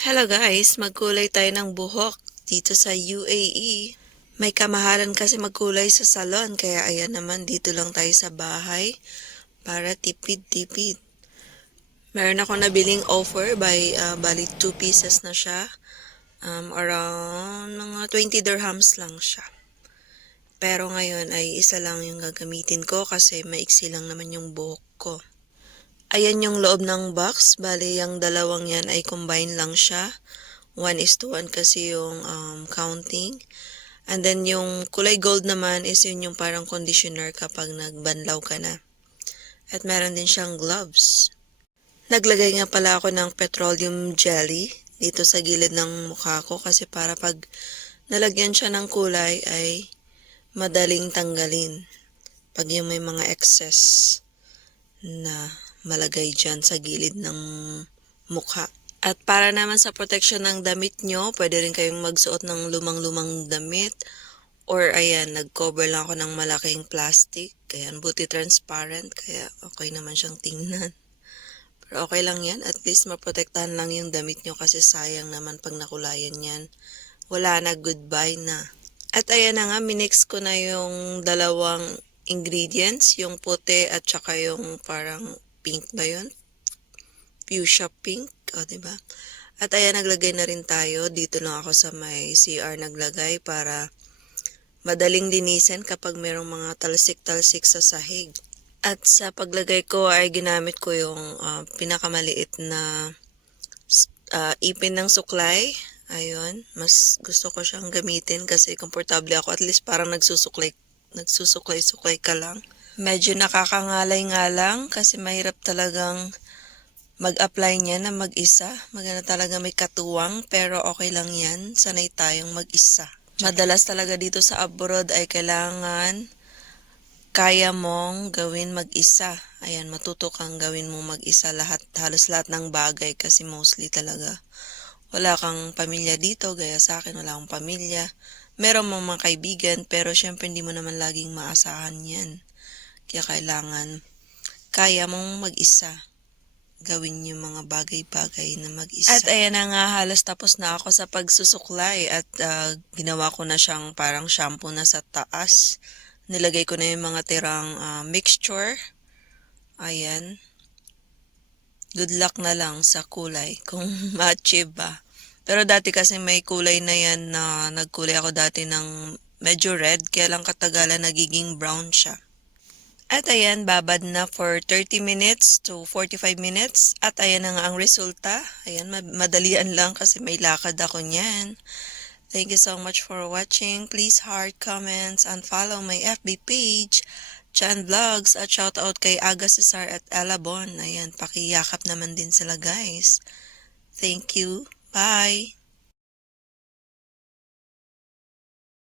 Hello guys, magkulay tayo ng buhok dito sa UAE. May kamahalan kasi magkulay sa salon, kaya ayan naman dito lang tayo sa bahay para tipid-tipid. Meron ako nabiling offer bali 2 pieces na siya. Around mga 20 dirhams lang siya. Pero ngayon ay isa lang yung gagamitin ko kasi maiksi lang naman yung buhok ko. Ayan yung loob ng box, bali yung dalawang yan ay combine lang siya. 1:1 kasi yung counting. And then yung kulay gold naman is yun yung parang conditioner kapag nagbanlaw ka na. At meron din siyang gloves. Naglagay nga pala ako ng petroleum jelly dito sa gilid ng mukha ko kasi para pag nalagyan siya ng kulay ay madaling tanggalin. Pag yung may mga excess na malagay dyan sa gilid ng mukha. At para naman sa protection ng damit nyo, pwede rin kayong magsuot ng lumang-lumang damit. Or ayan, nag-cover lang ako ng malaking plastic. Ayan, buti transparent, kaya okay naman siyang tingnan. Pero okay lang yan, at least maprotektahan lang yung damit nyo kasi sayang naman pag nakulayan yan. Wala na, goodbye na. At ayan na nga, minix ko na yung dalawang ingredients, yung puti at saka yung parang pink ba yun? Fuchsia pink, o diba? At ayan, naglagay na rin tayo. Dito lang ako sa may CR naglagay para madaling linisin kapag merong mga talsik-talsik sa sahig. At sa paglagay ko ay ginamit ko yung pinakamaliit na ipin ng suklay. Ayun, mas gusto ko siyang gamitin kasi komportable ako. At least parang nagsusuklay-suklay ka lang. Medyo nakakangalay nga lang kasi mahirap talagang mag-apply niya na mag-isa. Maganda talaga may katuwang pero okay lang yan. Sanay tayong mag-isa. Madalas talaga dito sa abroad ay kailangan kaya mong gawin mag-isa. Ayan, matuto kang gawin mo mag-isa halos lahat ng bagay kasi mostly talaga wala kang pamilya dito, gaya sa akin wala akong pamilya. Meron mong mga kaibigan pero syempre hindi mo naman laging maasahan yan. Kaya kailangan kaya mong mag-isa gawin yung mga bagay-bagay na mag-isa. At ayan na nga, halos tapos na ako sa pagsusuklay at ginawa ko na siyang parang shampoo na sa taas. Nilagay ko na yung mga tirang mixture. Ayan. Good luck na lang sa kulay kung ma-achieve ba. Pero dati kasi may kulay na yan na nagkulay ako dati ng medyo red, kaya lang katagalan nagiging brown siya. At ayan, babad na for 30 minutes to 45 minutes. At ayan na nga ang resulta. Ayan, madalian lang kasi may lakad ako niyan. Thank you so much for watching. Please heart, comments, and follow my FB page, Chan Vlogs, at shoutout kay Aga Cesar at Ella Bon. Ayan, pakiyakap naman din sila guys. Thank you. Bye!